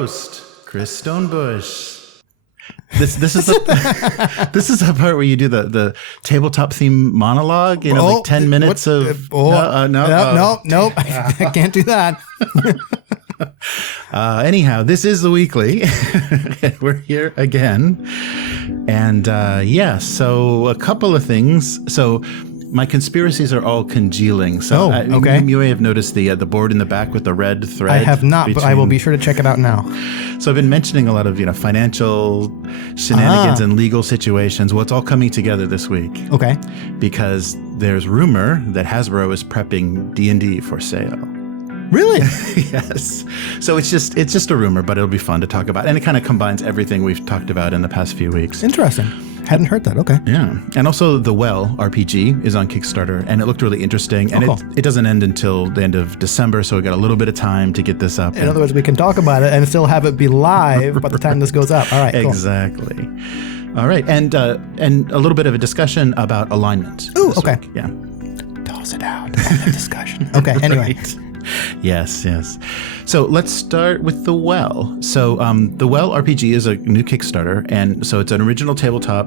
host, Chris Stonebush. This is the part where you do the tabletop theme monologue. Like 10 minutes of nope. I can't do that. Anyhow, this is the weekly. We're here again, and so a couple of things. So my conspiracies are all congealing. So okay. You may have noticed the board in the back with the red thread. I have not, but I will be sure to check it out now. So I've been mentioning a lot of financial shenanigans and legal situations. Well, it's all coming together this week. Okay. Because there's rumor that Hasbro is prepping D&D for sale. Really? Yes. So it's just a rumor, but it'll be fun to talk about. And it kind of combines everything we've talked about in the past few weeks. Interesting. Hadn't heard that. Okay. Yeah. And also The Well RPG is on Kickstarter, and it looked really interesting. And cool. it doesn't end until the end of December, so we got a little bit of time to get this up. In other words, we can talk about it and still have it be live by the time this goes up. All right, cool. Exactly. All right. And a little bit of a discussion about alignment. Ooh, okay. Week. Yeah. Toss it out. A discussion. Okay, anyway. Right. Yes. So let's start with The Well. So The Well RPG is a new Kickstarter, and so it's an original tabletop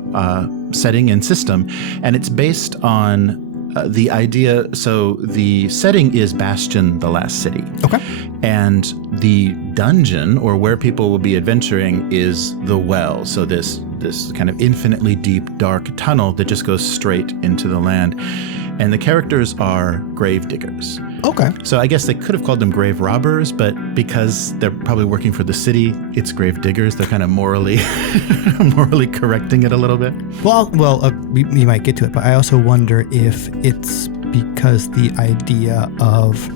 setting and system, and it's based on the idea. So the setting is Bastion, the Last City. Okay. And the dungeon, or where people will be adventuring, is The Well. So this kind of infinitely deep, dark tunnel that just goes straight into the land. And the characters are grave diggers. Okay. So I guess they could have called them grave robbers, but because they're probably working for the city, it's grave diggers. They're kind of morally correcting it a little bit. Well, you might get to it, but I also wonder if it's because the idea of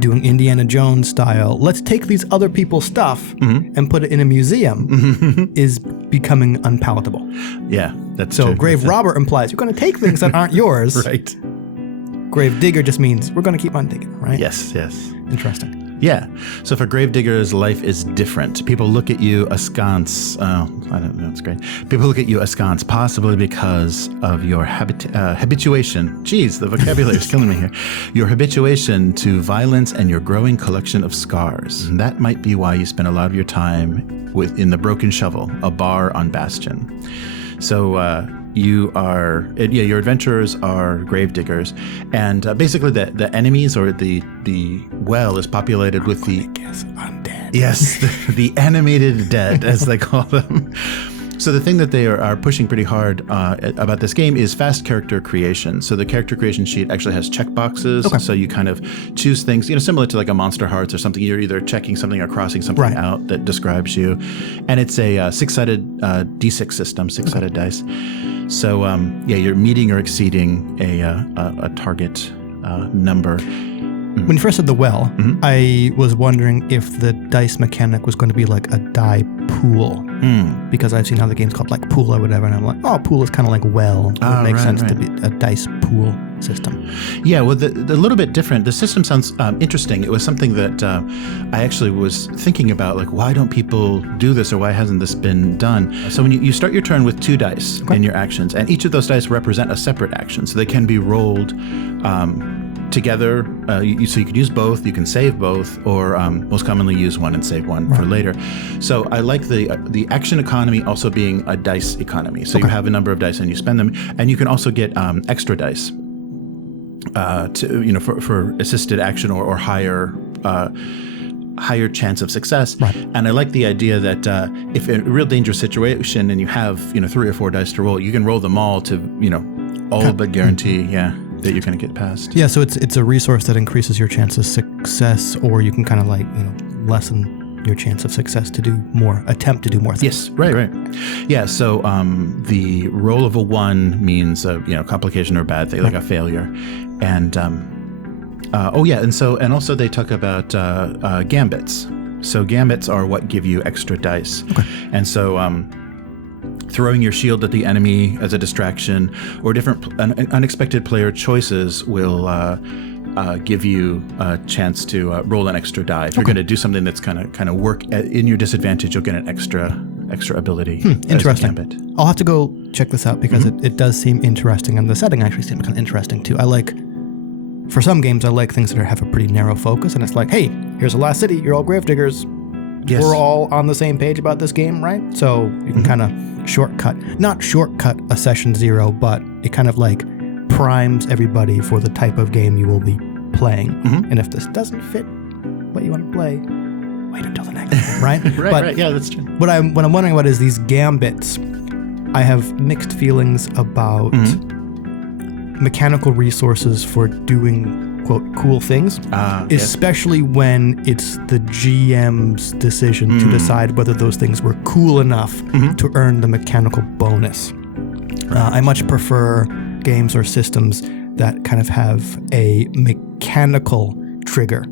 doing Indiana Jones style, let's take these other people's stuff and put it in a museum, is becoming unpalatable. Yeah, that's so true. Grave robber implies you're going to take things that aren't yours. Right. Grave digger just means we're going to keep on digging, right? Yes. Interesting. Yeah. So for grave diggers, life is different. People look at you askance. Oh, I don't know. It's great. People look at you askance, possibly because of your habituation. Geez, the vocabulary is killing me here. Your habituation to violence and your growing collection of scars. And that might be why you spend a lot of your time in the Broken Shovel, a bar on Bastion. So your adventurers are grave diggers, and basically the enemies, or the well, is populated with undead. Yes, the animated dead, as they call them. So the thing that they are pushing pretty hard about this game is fast character creation. So the character creation sheet actually has checkboxes. Okay. So you kind of choose things, similar to like a Monster Hearts or something. You're either checking something or crossing something out that describes you. And it's a six-sided D6 system, six-sided dice. So you're meeting or exceeding a target number. When you first said The Well, I was wondering if the dice mechanic was going to be like a die pool, because I've seen other games called like Pool or whatever, and I'm like, pool is kind of like well. It makes sense to be a dice pool system. Yeah, well, the little bit different. The system sounds interesting. It was something that I actually was thinking about, like, why don't people do this, or why hasn't this been done? So when you start your turn with 2 dice in your actions, and each of those dice represent a separate action, so they can be rolled together, so you can use both, you can save both, or most commonly use one and save one for later. So I like the action economy also being a dice economy. So you have a number of dice and you spend them, and you can also get extra dice for assisted action or higher chance of success. Right. And I like the idea that if in a real dangerous situation and you have 3 or 4 dice to roll, you can roll them all to all but guarantee that you're going to get past. Yeah, so it's a resource that increases your chance of success, or you can kind of lessen your chance of success to attempt to do more things. Yes, right. Yeah, so the roll of a 1 means a complication or bad thing, like a failure. And and also they talk about Gambits. So Gambits are what give you extra dice. Okay. And so throwing your shield at the enemy as a distraction, or different unexpected player choices will give you a chance to roll an extra die. If you're going to do something that's kind of work in your disadvantage, you'll get an extra ability. Interesting. I'll have to go check this out because it does seem interesting, and the setting actually seems kind of interesting too. For some games, I like things that have a pretty narrow focus, and it's like, hey, here's a last city, you're all grave diggers. Yes. we're all on the same page about this game, right? So you can kind of not shortcut a session 0, but it kind of like primes everybody for the type of game you will be playing. And if this doesn't fit what you want to play, wait until the next game, right? Right. Yeah, that's true. What I'm wondering about is these Gambits. I have mixed feelings about mechanical resources for doing, quote, cool things, especially when it's the GM's decision to decide whether those things were cool enough to earn the mechanical bonus. I much prefer games or systems that kind of have a mechanical trigger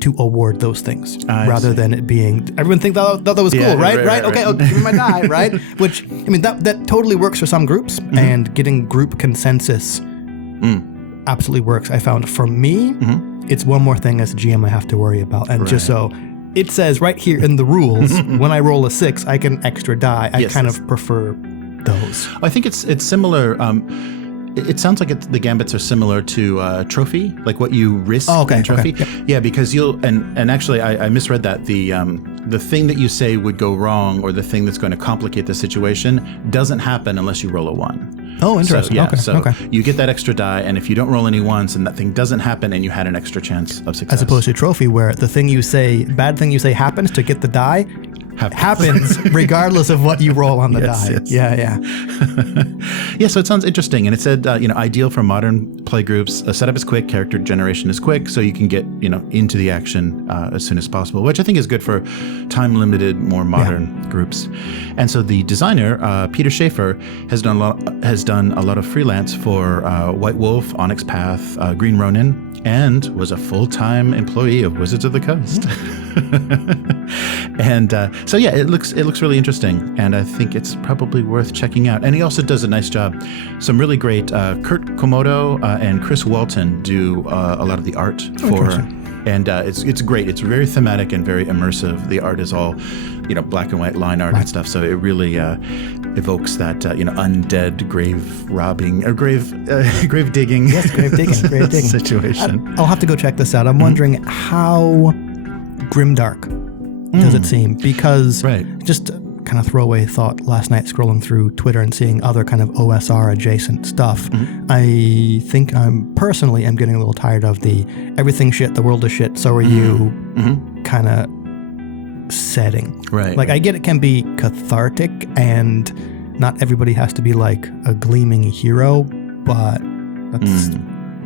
to award those things, rather than it being, everyone think that was cool, right? Okay, give me my die, right? Which, I mean, that totally works for some groups, and getting group consensus absolutely works. I found for me, it's one more thing as a GM I have to worry about. And just so it says right here in the rules, when I roll a 6, I can extra die. I kind of prefer those. I think it's similar. It sounds like the Gambits are similar to Trophy, like what you risk in Trophy. Okay. Yeah, because you'll and actually I misread that. The thing that you say would go wrong, or the thing that's going to complicate the situation, doesn't happen unless you roll a 1. Oh, interesting. So you get that extra die, and if you don't roll any 1s, and that thing doesn't happen, and you had an extra chance of success. As opposed to Trophy, where the bad thing you say happens to get the die, happens regardless of what you roll on the die. Yes. Yeah, so it sounds interesting. And it said, ideal for modern play groups. A setup is quick, character generation is quick, so you can get, into the action as soon as possible, which I think is good for time-limited, more modern groups. And so the designer, Peter Schaefer, has done a lot of freelance for White Wolf, Onyx Path, Green Ronin, and was a full-time employee of Wizards of the Coast. And so yeah, it looks really interesting, and I think it's probably worth checking out. And he also does a nice job. Some really great Kurt Komodo and Chris Walton do a lot of the art for, and it's great. It's very thematic and very immersive. The art is all black and white line art and stuff, so it really evokes that undead grave robbing or grave digging. Yes, grave digging situation. I'll have to go check this out. I'm wondering how grimdark does it seem? Because just kind of throwaway thought last night scrolling through Twitter and seeing other kind of OSR adjacent stuff, I think I'm personally am getting a little tired of the everything shit, the world is shit, so are you kind of setting. Right. Like I get it can be cathartic and not everybody has to be like a gleaming hero, but that's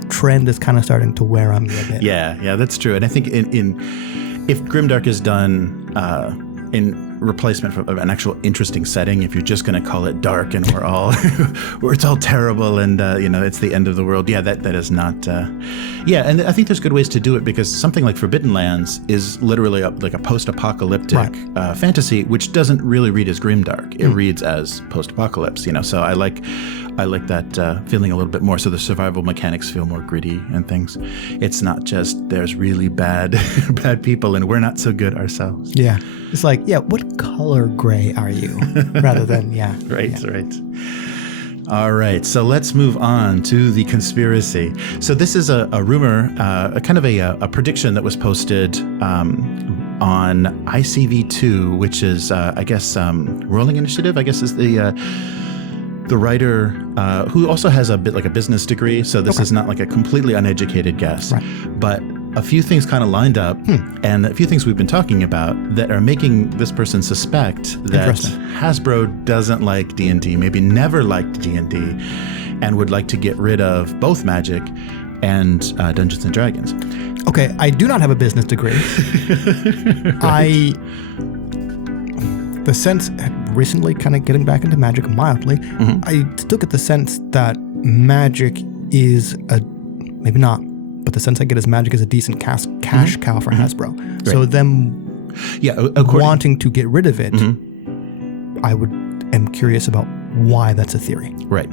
trend is kind of starting to wear on me a bit. Yeah, that's true. And I think if grimdark is done in replacement of an actual interesting setting, if you're just going to call it dark and where it's all terrible and it's the end of the world, that is not. And I think there's good ways to do it, because something like Forbidden Lands is literally like a post-apocalyptic fantasy, which doesn't really read as grimdark. It reads as post-apocalypse. So I like that feeling a little bit more. So the survival mechanics feel more gritty and things. It's not just there's really bad people and we're not so good ourselves. Yeah. It's like, what color gray are you? Rather than, Right. All right. So let's move on to the conspiracy. So this is a rumor, a kind of a prediction that was posted on ICV2, which is, Rolling Initiative, I guess is the writer who also has a bit like a business degree, so this is not like a completely uneducated guess. But a few things kind of lined up, and a few things we've been talking about that are making this person suspect that Hasbro doesn't like D&D, maybe never liked D&D, and would like to get rid of both Magic and Dungeons & Dragons. Okay, I do not have a business degree. The sense, recently kind of getting back into Magic mildly, I still get the sense that Magic is maybe not, but the sense I get is Magic is a decent cash cow for Hasbro. Right. So them wanting to get rid of it, I am curious about why that's a theory. Right.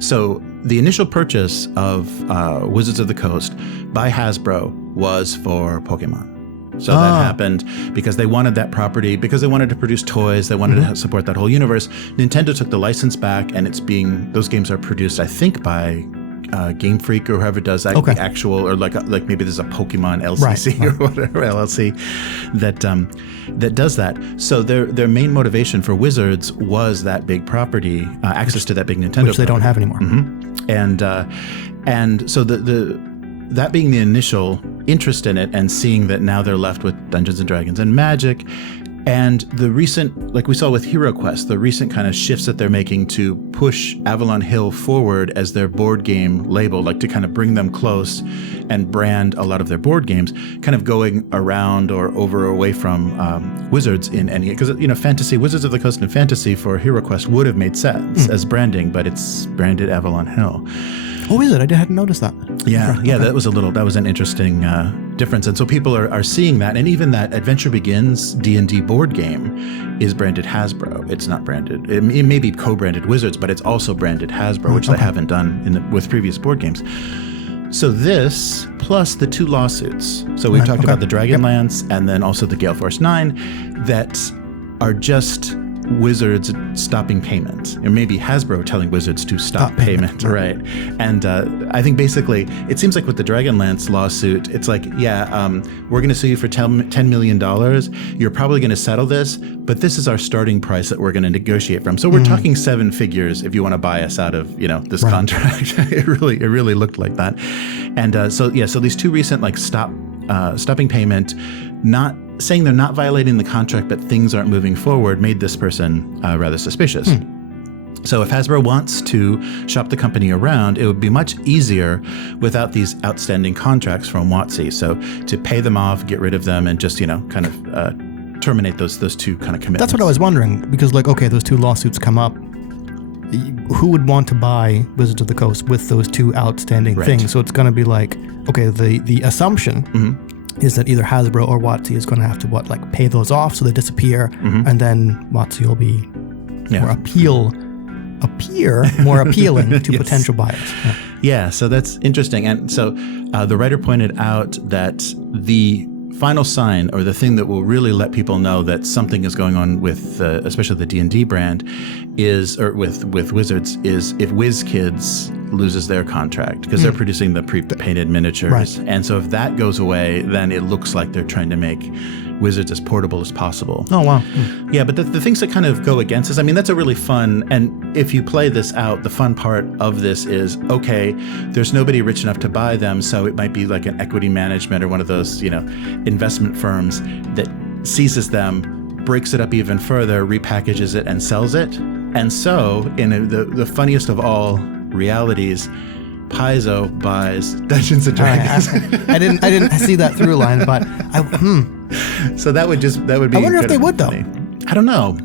So the initial purchase of Wizards of the Coast by Hasbro was for Pokemon. So that happened because they wanted that property, because they wanted to produce toys, they wanted to support that whole universe. Nintendo took the license back, and those games are produced, I think, by Game Freak or whoever does the actual, or like maybe there's a Pokemon LCC or whatever LLC that does that. So their main motivation for Wizards was that big property, access to that big Nintendo, which they don't have anymore. And so that being the initial interest in it, and seeing that now they're left with Dungeons and Dragons and Magic. And the recent, like we saw with Hero Quest, the recent kind of shifts that they're making to push Avalon Hill forward as their board game label, like to kind of bring them close and brand a lot of their board games, kind of going around or over or away from Wizards in any, because, fantasy, Wizards of the Coast and fantasy for Hero Quest would have made sense as branding, but it's branded Avalon Hill. Oh, is it? I hadn't noticed that. Yeah, that was an interesting difference. And so people are seeing that. And even that Adventure Begins D&D board game is branded Hasbro. It's not branded. It may be co-branded Wizards, but it's also branded Hasbro, which they haven't done with previous board games. So this, plus the 2 lawsuits. So we've talked about the Dragonlance and then also the Gale Force 9 that are just Wizards stopping payment, or maybe Hasbro telling Wizards to stop payment, right? And I think basically it seems like with the Dragonlance lawsuit, it's like, we're going to sue you for $10 million. You're probably going to settle this, but this is our starting price that we're going to negotiate from. So we're talking 7 figures if you want to buy us out of this contract. It really looked like that. And so these 2 recent stopping payment, not saying they're not violating the contract, but things aren't moving forward, made this person rather suspicious. So if Hasbro wants to shop the company around, it would be much easier without these outstanding contracts from WotC. So to pay them off, get rid of them, and just, kind of terminate those 2 kind of commitments. That's what I was wondering, because those 2 lawsuits come up. Who would want to buy Wizards of the Coast with those 2 outstanding things? So it's going to be like, the assumption is that either Hasbro or WotC is going to have to pay those off so they disappear, and then WotC will be more appealing to potential buyers. Yeah, so that's interesting. And so the writer pointed out that the final sign, or the thing that will really let people know that something is going on with, especially the D&D brand, with Wizards, is if WizKids loses their contract, because they're producing the pre-painted miniatures. Right. And so if that goes away, then it looks like they're trying to make Wizards as portable as possible. Oh, wow. Yeah, but the things that kind of go against this, that's a really fun, and if you play this out, the fun part of this is, there's nobody rich enough to buy them, so it might be like an equity management or one of those, investment firms that seizes them, breaks it up even further, repackages it, and sells it. And so, in the funniest of all realities, Paizo buys Dungeons and Dragons. I didn't see that through line, but So that would be. I wonder if they would though. I don't know,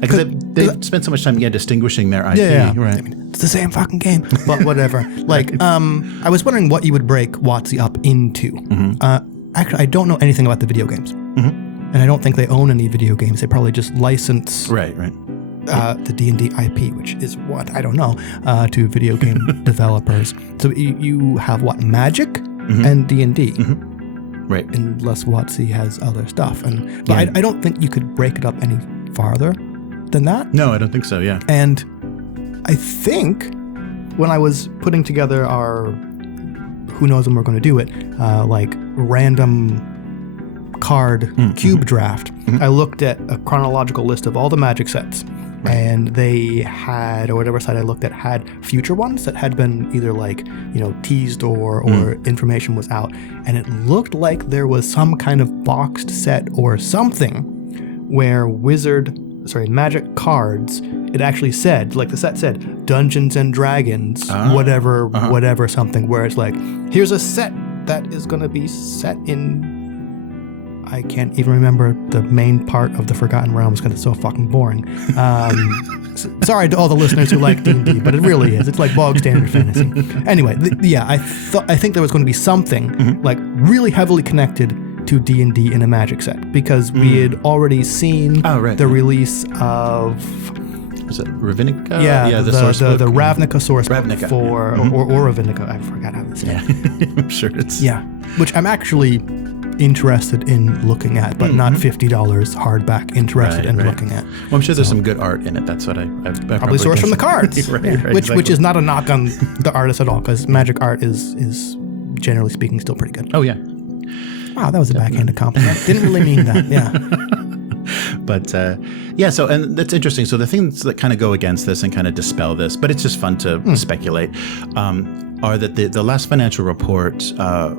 because they've spent so much time distinguishing their IP. Yeah. Right. It's the same fucking game, but whatever. I was wondering what you would break WotC up into. Actually, I don't know anything about the video games, and I don't think they own any video games. They probably just license the D&D IP, which is what I don't know, to video game developers. So you have Magic and D&D. Right. Unless WotC has other stuff. But I don't think you could break it up any farther than that. No, I don't think so, yeah. And I think when I was putting together our who knows when we're going to do it, random card cube draft, I looked at a chronological list of all the Magic sets. Right. And they had, or whatever site I looked at, had future ones that had been either teased or information was out. And it looked like there was some kind of boxed set or something where Magic cards, it actually said, the set said, Dungeons and Dragons, whatever something, where it's like, here's a set that is going to be set in... I can't even remember the main part of the Forgotten Realms because it's so fucking boring. Sorry to all the listeners who like D&D, but it really is. It's like bog standard fantasy. Anyway, I think there was going to be something really heavily connected to D&D in a Magic set, because we had already seen the release of... Was it Ravenica? Yeah, the source book. The Ravnica source book or Ravenica. I forgot how to say it. I'm sure it's... Yeah, which I'm actually interested in looking at, but not $50 hardback interested in looking at. Well, I'm sure there's some good art in it. That's what I probably sourced from the cards, which is not a knock on the artist at all, because Magic art is generally speaking still pretty good. Oh yeah. Wow, that was a backhanded compliment. Didn't really mean that. Yeah. But so, and that's interesting. So the things that kind of go against this and kind of dispel this, but it's just fun to speculate, are that the last financial report,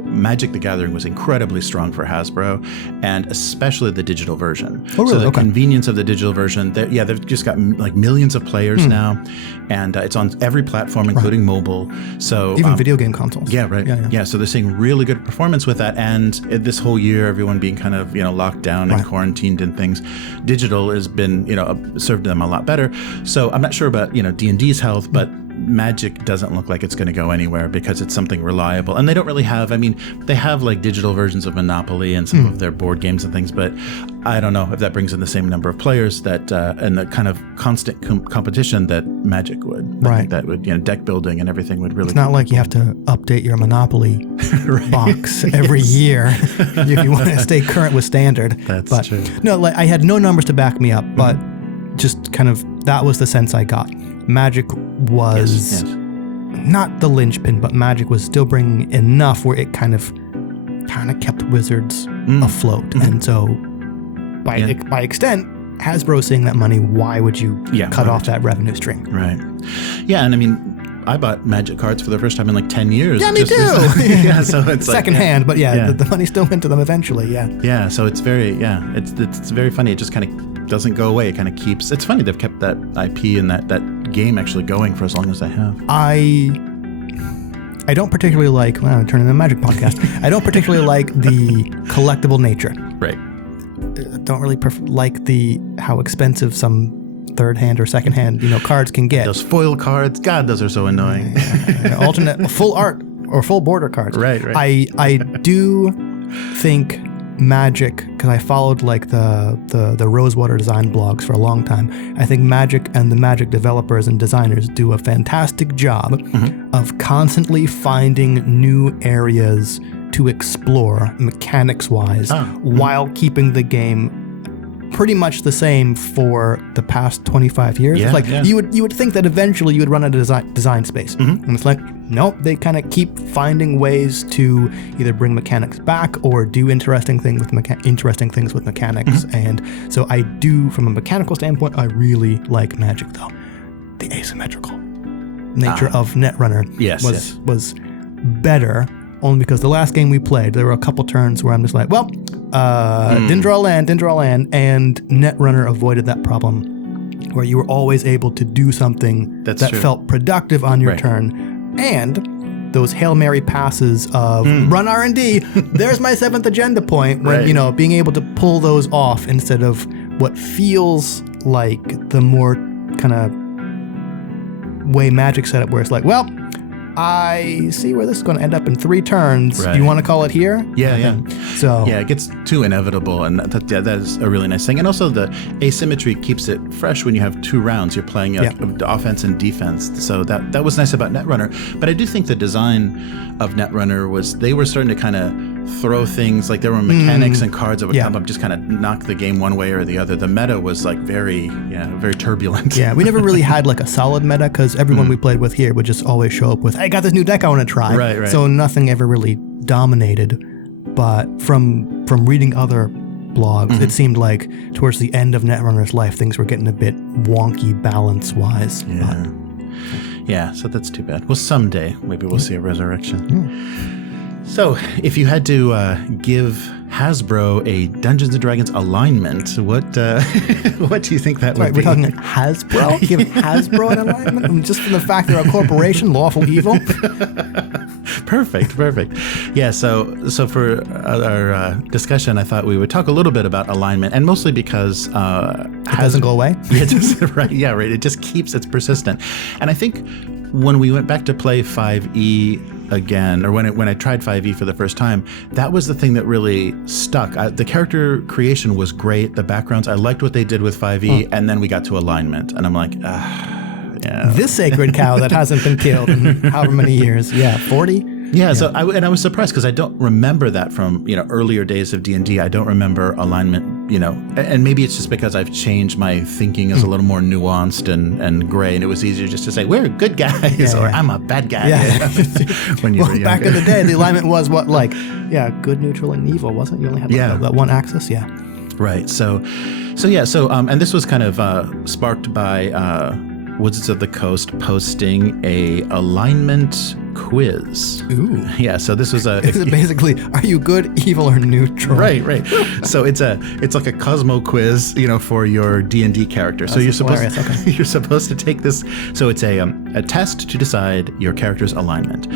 Magic the Gathering was incredibly strong for Hasbro, and especially the digital version. Oh, really? So the convenience of the digital version, they've just got like millions of players now, and it's on every platform, including mobile. So even video game consoles. Yeah, right. Yeah, so they're seeing really good performance with that, and this whole year, everyone being kind of locked down and quarantined and things, digital has been served them a lot better. So I'm not sure about D&D's health, but Magic doesn't look like it's going to go anywhere because it's something reliable. And they don't really have, they have like digital versions of Monopoly and some of their board games and things, but I don't know if that brings in the same number of players that and the kind of constant competition that Magic would. I think that would, deck building and everything would really. It's not like you have to update your Monopoly box every year if you want to stay current with standard. That's true. No, like I had no numbers to back me up, but just kind of that was the sense I got. Magic was not the linchpin, but Magic was still bringing enough where it kind of kept Wizards afloat. And so by extent, Hasbro seeing that money, why would you cut off that revenue stream? Right. Yeah, and I bought Magic cards for the first time in like 10 years. Yeah, me too. So it's secondhand, but the money still went to them eventually. Yeah, so it's very it's very funny. It just kind of doesn't go away. It kind of keeps. It's funny they've kept that IP and that game actually going for as long as they have. I don't particularly like. Well, I'm turning the Magic podcast. I don't particularly like the collectible nature. Right. I don't really like how expensive some third-hand or second-hand cards can get. Those foil cards, God, those are so annoying. Alternate full art or full border cards. Right. I do think Magic, because I followed like the Rosewater design blogs for a long time. I think Magic and the Magic developers and designers do a fantastic job of constantly finding new areas to explore mechanics-wise while keeping the game pretty much the same for the past 25 years. You would think that eventually you would run out of design space. And it's like, nope, they kind of keep finding ways to either bring mechanics back or do interesting things with mechanics. And so I do, from a mechanical standpoint, I really like Magic though. The asymmetrical nature of Netrunner was better, only because the last game we played, there were a couple turns where I'm just like, well, didn't draw land, and Netrunner avoided that problem, where you were always able to do something that felt productive on your turn, and those Hail Mary passes of run R&D, there's my 7th agenda point, when being able to pull those off instead of what feels like the more kind of way Magic set up, where it's like, well, I see where this is going to end up in 3 turns. Do you want to call it here? Yeah. So it gets too inevitable, and that is a really nice thing. And also the asymmetry keeps it fresh when you have 2 rounds. You're playing offense and defense. So that was nice about Netrunner. But I do think the design of Netrunner was, they were starting to kind of throw things, like there were mechanics and cards that would come up, just kind of knock the game one way or the other. The meta was like very turbulent. Yeah, we never really had like a solid meta, because everyone we played with here would just always show up with, I got this new deck I want to try. Right. So nothing ever really dominated. But from reading other blogs, it seemed like towards the end of Netrunner's life, things were getting a bit wonky balance-wise. Yeah, so that's too bad. Well, someday maybe we'll see a resurrection. So, if you had to give Hasbro a Dungeons & Dragons alignment, what do you think that would be? We're talking Hasbro? Give Hasbro an alignment? Just from the fact they're a corporation, lawful evil? Perfect. Yeah, so for our discussion, I thought we would talk a little bit about alignment, and mostly because it doesn't go away? Right. It just keeps, it's persistent. And I think when we went back to play 5e again, or when I tried 5e for the first time, that was the thing that really stuck. The character creation was great. The backgrounds, I liked what they did with 5e, and then we got to alignment, and I'm like, yeah. This sacred cow that hasn't been killed in however many years. 40? Yeah. So I was surprised because I don't remember that from, earlier days of D&D. I don't remember alignment, and maybe it's just because I've changed my thinking as a little more nuanced and gray, and it was easier just to say, we're good guys or I'm a bad guy. Yeah. When you were back in the day, the alignment was what, good, neutral, and evil, wasn't it? You only had that one axis. Yeah. Right. So and this was kind of sparked by Wizards of the Coast posting a alignment quiz. Ooh. Yeah, so this was Is it basically, are you good, evil, or neutral? Right. So it's like a Cosmo quiz, for your D&D character. So you're supposed to take this. So it's a test to decide your character's alignment.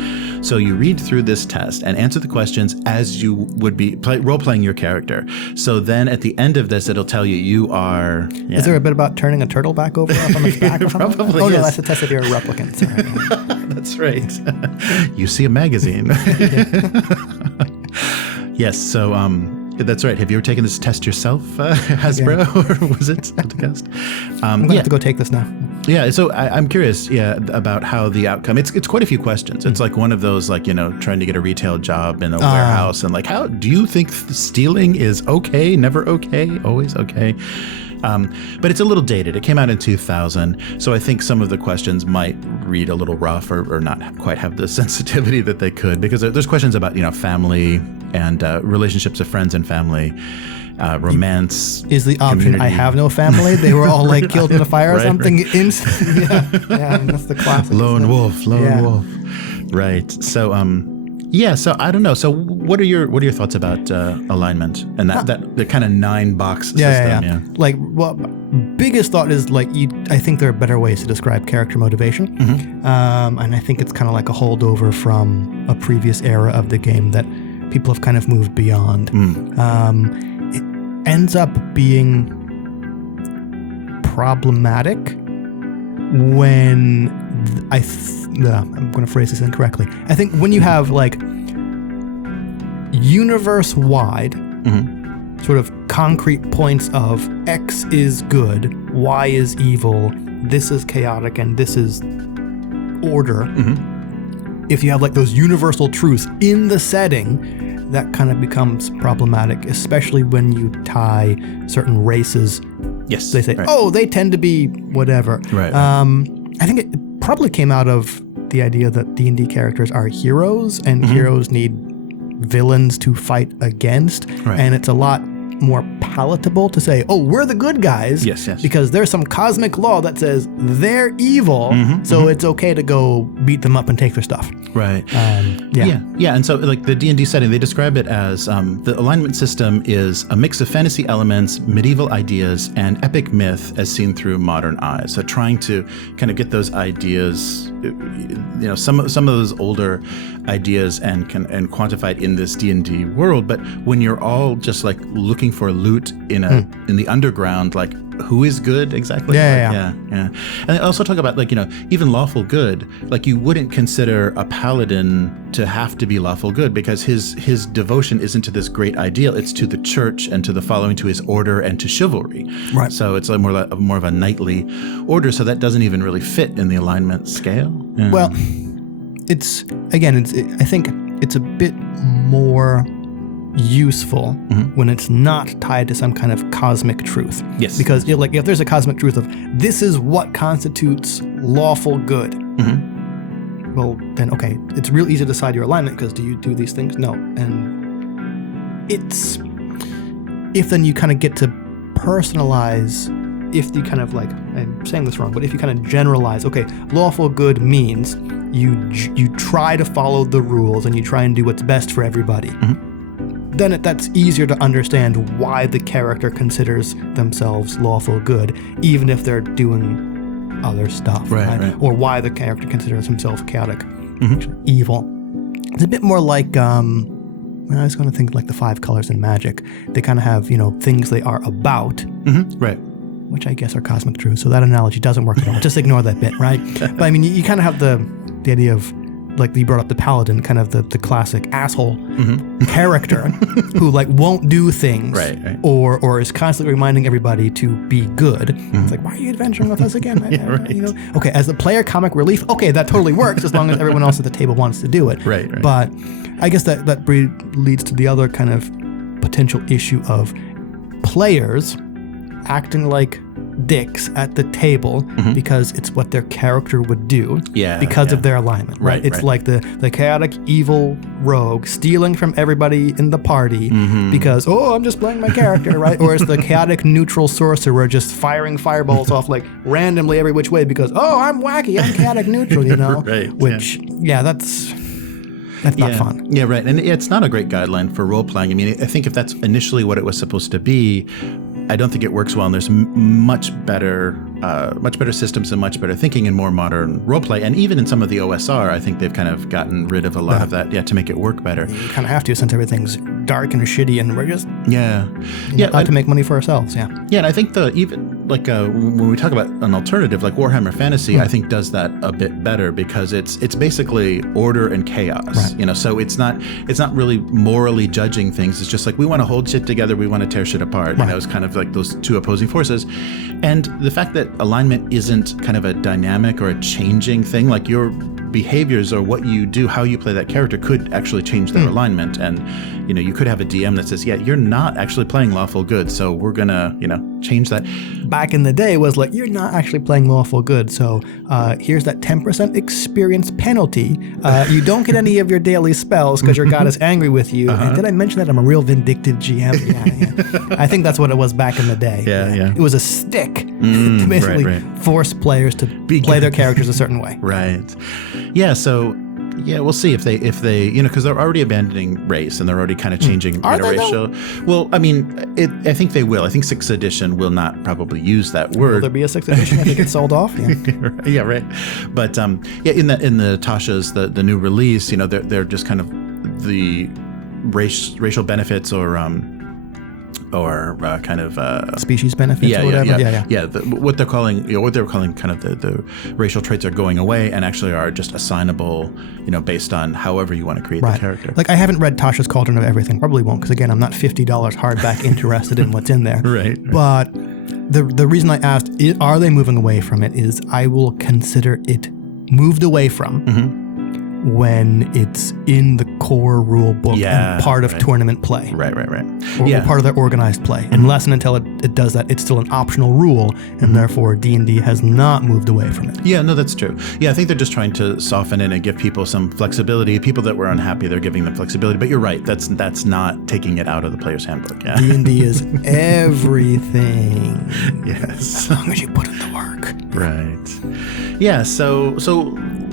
So you read through this test and answer the questions as you would be role-playing your character. So then at the end of this, it'll tell you are... Yeah. Is there a bit about turning a turtle back over on its back or something? Probably, no, yes. that's a test if you're a replicant. Sorry. That's right. You see a magazine. Yes, so that's right. Have you ever taken this test yourself, Hasbro, or was it podcast? I'm going to have to go take this now. Yeah, so I'm curious, about how the outcome. It's quite a few questions. It's like one of those, trying to get a retail job in a warehouse, and how do you think stealing is okay, never okay, always okay? But it's a little dated. It came out in 2000, so I think some of the questions might read a little rough or not quite have the sensitivity that they could, because there's questions about family and relationships of friends and family. Romance is the option. Community. I have no family. They were all killed in a fire or something. Right. Yeah, that's the classic. Lone wolf. Right. So, so I don't know. So what are your thoughts about alignment and that kind of 9-box system? Yeah. Biggest thought is I think there are better ways to describe character motivation, and I think it's kind of like a holdover from a previous era of the game that people have kind of moved beyond. It ends up being problematic when I'm going to phrase this incorrectly. I think when you have universe-wide sort of concrete points of X is good, Y is evil, this is chaotic, and this is order. If you have those universal truths in the setting, that kind of becomes problematic, especially when you tie certain races. Yes. They say, they tend to be whatever. Right. I think it probably came out of the idea that D&D characters are heroes, and heroes need villains to fight against. Right. And it's a lot more palatable to say, we're the good guys. Yes. Because there's some cosmic law that says they're evil, so it's okay to go beat them up and take their stuff. Right. Yeah. And so the D&D setting, they describe it as the alignment system is a mix of fantasy elements, medieval ideas, and epic myth as seen through modern eyes. So trying to kind of get those ideas, some of those older ideas and quantify it in this D&D world. But when you're all just looking for loot in the underground, who is good exactly? Yeah. And they also talk about even lawful good. You wouldn't consider a paladin to have to be lawful good because his devotion isn't to this great ideal; it's to the church and to the following, to his order and to chivalry. Right. So it's more of a knightly order. So that doesn't even really fit in the alignment scale. Yeah. Well, I think it's a bit more useful when it's not tied to some kind of cosmic truth. Yes. Because if there's a cosmic truth of this is what constitutes lawful good, well then it's real easy to decide your alignment because do you do these things? No. And if then you kind of get to personalize, if you kind of I'm saying this wrong, but if you kind of generalize, lawful good means you try to follow the rules and you try and do what's best for everybody. Then that's easier to understand why the character considers themselves lawful good, even if they're doing other stuff, right? Or why the character considers himself chaotic, evil. It's a bit more like, I was going to think the 5 colors in Magic. They kind of have, things they are about, right? Which I guess are cosmic truths. So that analogy doesn't work at all. Just ignore that bit, right? But I mean, you kind of have the idea of like you brought up the paladin, kind of the classic asshole character who like won't do things, right. or is constantly reminding everybody to be good. It's like, why are you adventuring with us again? Right. You know, okay, as the player comic relief, okay, that totally works as long as everyone else at the table wants to do it. Right. But I guess that leads to the other kind of potential issue of players acting like dicks at the table because it's what their character would do because of their alignment, right? It's like the chaotic evil rogue stealing from everybody in the party because, I'm just playing my character, right? Or it's the chaotic neutral sorcerer just firing fireballs off like randomly every which way because, I'm wacky, I'm chaotic neutral, you know? Which, that's not fun. Yeah, right. And it's not a great guideline for role-playing. I mean, I think if that's initially what it was supposed to be, I don't think it works well. And there's much better systems and much better thinking in more modern roleplay. And even in some of the OSR, I think they've kind of gotten rid of a lot of that, to make it work better. You kind of have to, since everything's dark and shitty, and we're just out to make money for ourselves. Yeah, and I think even like when we talk about an alternative like Warhammer Fantasy, I think does that a bit better because it's basically order and chaos. Right. You know, so it's not really morally judging things. It's just like we want to hold shit together, we want to tear shit apart. Right. You know, it's kind of like those two opposing forces, and the fact that alignment isn't kind of a dynamic or a changing thing, like your behaviors or what you do, how you play that character could actually change their alignment. And, you know, you could have a DM that says, you're not actually playing lawful good, so we're going to, change that. Back in the day was like, you're not actually playing lawful good, so here's that 10% experience penalty. You don't get any of your daily spells because your god is angry with you. And did I mention that I'm a real vindictive GM? Yeah. I think that's what it was back in the day. Yeah. It was a stick to basically force players to play their characters a certain way. Right. Yeah, so we'll see if they because they're already abandoning race and they're already kind of changing interracial. Well, I mean, I think they will. I think 6th edition will not probably use that word. Will there be a 6th edition? I think it's sold off. Yeah, right. But in the Tasha's the new release, they're just kind of the racial benefits or kind of species benefits or whatever. Yeah. What they're calling kind of the racial traits are going away and actually are just assignable, based on however you want to create the character. Like I haven't read Tasha's Cauldron of Everything. Probably won't because again, I'm not $50 hardback interested in what's in there. Right. But the reason I asked, are they moving away from it, is I will consider it moved away from when it's in the core rule book and part of tournament play. Right. Or part of their organized play. Unless and until it does that, it's still an optional rule, and therefore D&D has not moved away from it. Yeah, no, that's true. Yeah, I think they're just trying to soften it and give people some flexibility. People that were unhappy, they're giving them flexibility. But you're right, that's not taking it out of the player's handbook. Yeah. D&D is everything. Yes. As long as you put in the work. Right. Yeah, so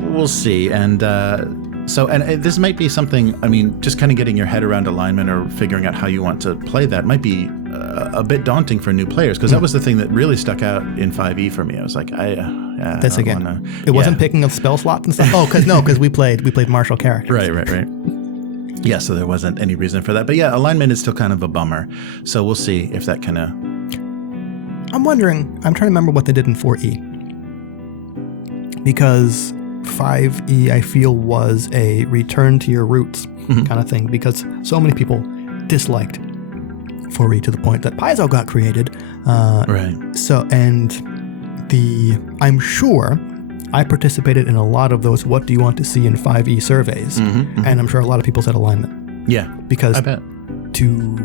we'll see. And this might be something, I mean, just kind of getting your head around alignment or figuring out how you want to play that might be a bit daunting for new players, because that was the thing that really stuck out in 5e for me. I was like, it wasn't picking up spell slots and stuff. Oh, because we played martial characters. Right. Yeah, so there wasn't any reason for that. But yeah, alignment is still kind of a bummer. So we'll see if that kind of... I'm trying to remember what they did in 4e. Because 5e, I feel, was a return to your roots kind of thing, because so many people disliked 4e to the point that Paizo got created. Right. So, and I'm sure I participated in a lot of those what do you want to see in 5e surveys, and I'm sure a lot of people said alignment. Yeah, because I bet. To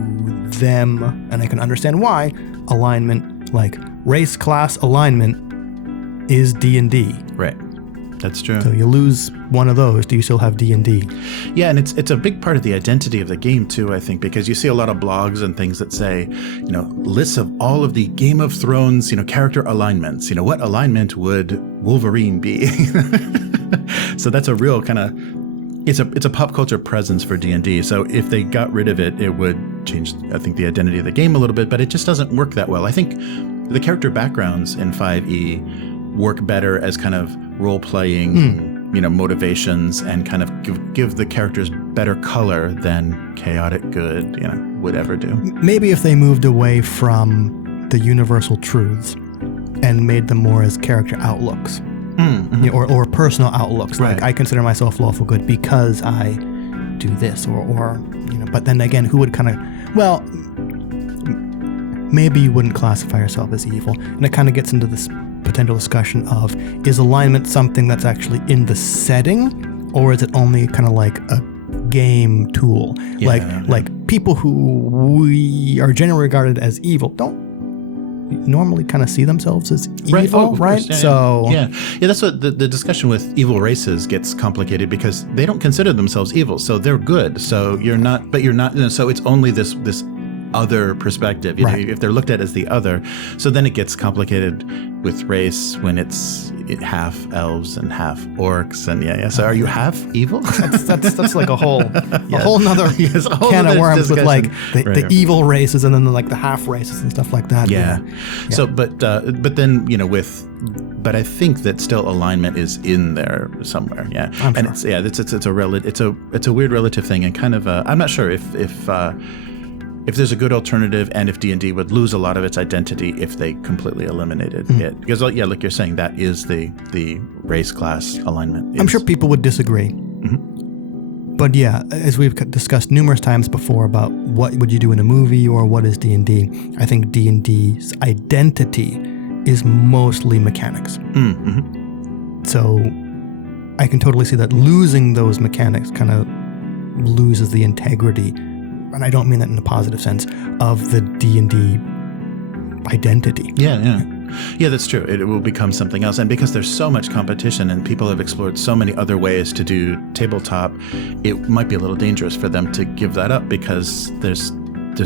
them, and I can understand why, alignment, like race class alignment, is D&D. Right. That's true. So you lose one of those, do you still have D&D? Yeah, and it's a big part of the identity of the game too, I think, because you see a lot of blogs and things that say, lists of all of the Game of Thrones, character alignments. What alignment would Wolverine be? So that's a real kind of, it's a pop culture presence for D&D. So if they got rid of it, it would change, I think, the identity of the game a little bit, but it just doesn't work that well. I think the character backgrounds in 5e work better as kind of role-playing, motivations, and kind of give the characters better color than chaotic good, would ever do. Maybe if they moved away from the universal truths and made them more as character outlooks. or personal outlooks. Right. Like I consider myself lawful good because I do this, or But then again, who would kind of maybe you wouldn't classify yourself as evil, and it kind of gets into this potential discussion of, is alignment something that's actually in the setting, or is it only kind of like a game tool? Like people who we are generally regarded as evil don't normally kind of see themselves as evil, right? Yeah, that's what the discussion with evil races gets complicated, because they don't consider themselves evil, so they're good. So you're not, so it's only this other perspective, if they're looked at as the other. So then it gets complicated with race when it's half elves and half orcs, and so are you half evil? That's like a whole nother can of worms discussion. With like the evil races and then like the half races and stuff like that. So but then but I think that still alignment is in there somewhere. I'm and sure. it's a weird relative thing, and kind of I'm not sure if there's a good alternative, and if D&D would lose a lot of its identity if they completely eliminated it. Because, like you're saying, that is the race class alignment. I'm sure people would disagree. But as we've discussed numerous times before about what would you do in a movie or what is D&D, I think D&D's identity is mostly mechanics. So I can totally see that losing those mechanics kind of loses the integrity, and I don't mean that in a positive sense, of the D&D identity. Yeah, that's true. It will become something else. And because there's so much competition and people have explored so many other ways to do tabletop, it might be a little dangerous for them to give that up, because there's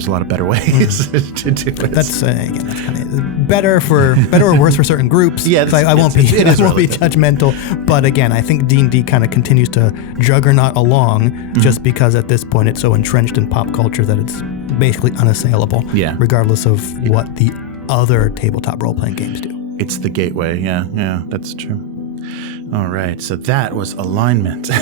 a lot of better ways to do it. That's kind of better or worse for certain groups. I won't be judgmental. But again, I think D&D kind of continues to juggernaut along just because at this point it's so entrenched in pop culture that it's basically unassailable. Regardless of what the other tabletop role-playing games do. It's the gateway. Yeah, that's true. All right, so that was alignment.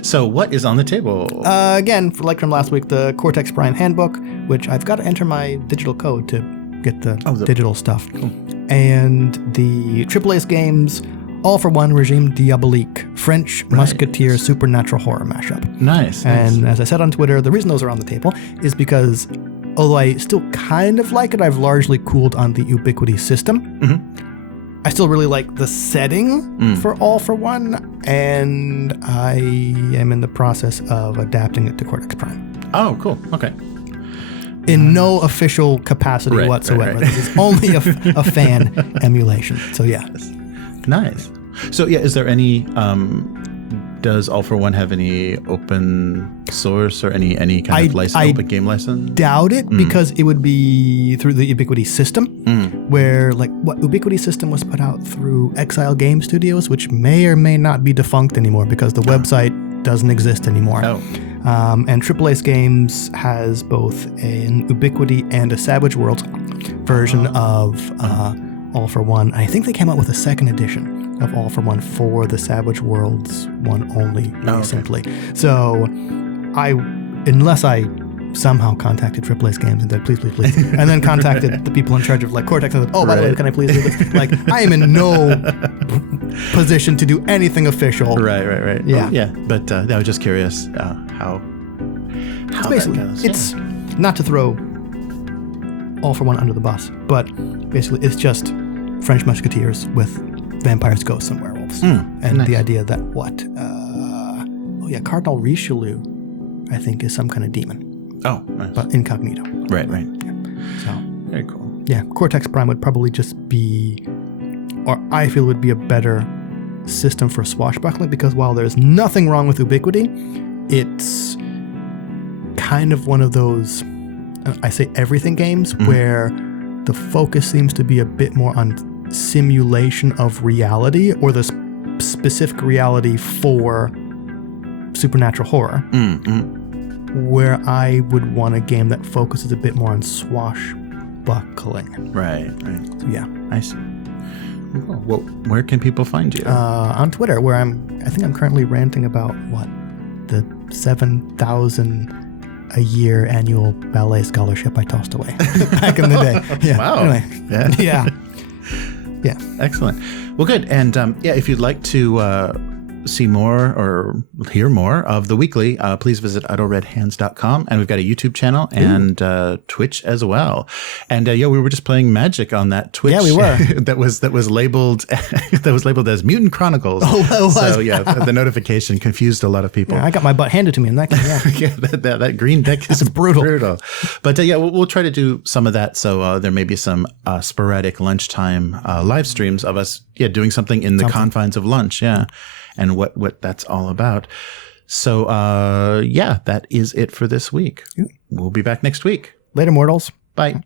So what is on the table? Again, like from last week, the Cortex Prime Handbook, which I've got to enter my digital code to get the digital stuff. Cool. And the AAA's games, All for One Regime Diabolique, French Musketeer Supernatural Horror mashup. Nice. And as I said on Twitter, the reason those are on the table is because although I still kind of like it, I've largely cooled on the Ubiquity system. I still really like the setting for All for One, and I am in the process of adapting it to Cortex Prime. Oh, cool. Okay. In no official capacity whatsoever. Right. This is only a fan emulation. So yeah. Nice. So is there any does All for One have any open source or any kind of license, open game license? Doubt it, because it would be through the Ubiquity system, where like what Ubiquity system was put out through Exile Game Studios, which may or may not be defunct anymore because the website doesn't exist anymore. And AAA's Games has both an Ubiquity and a Savage Worlds version of All for One. I think they came out with a second edition of All for One for the Savage Worlds one only recently. So unless I somehow contacted AAA's Games and said, please, and then contacted the people in charge of like Cortex and said, by the way, can I please do this? Like, I am in no position to do anything official. Right. Yeah. But I was just curious how basically, that goes. It's not to throw All for One under the bus, but basically it's just French Musketeers with vampires, ghosts, and werewolves. And nice. The idea that Cardinal Richelieu, I think, is some kind of demon. Oh, nice. But incognito. Right. Yeah. So very cool. Yeah, Cortex Prime would probably just be, or I feel would be a better system for swashbuckling, because while there's nothing wrong with Ubiquity, it's kind of one of those, I say everything games, where the focus seems to be a bit more on simulation of reality, or the specific reality for supernatural horror, where I would want a game that focuses a bit more on swashbuckling. Right. So yeah. I see. Well, where can people find you? On Twitter, where I think I'm currently ranting about the 7,000 a year annual ballet scholarship I tossed away back in the day. Yeah. Wow. Anyway. Yeah. Yeah. Excellent. Well, good. And if you'd like to see more or hear more of The Weekly, please visit idleredhands.com. And we've got a YouTube channel and Twitch as well. And we were just playing Magic on that Twitch. Yeah, we were. that was labeled as Mutant Chronicles. Oh, it was. So the notification confused a lot of people. Yeah, I got my butt handed to me in that game. Yeah, that green deck is brutal. But we'll try to do some of that. So there may be some sporadic lunchtime live streams of us doing something in the confines of lunch. Yeah. And what that's all about. So, that is it for this week. We'll be back next week. Later, mortals. Bye.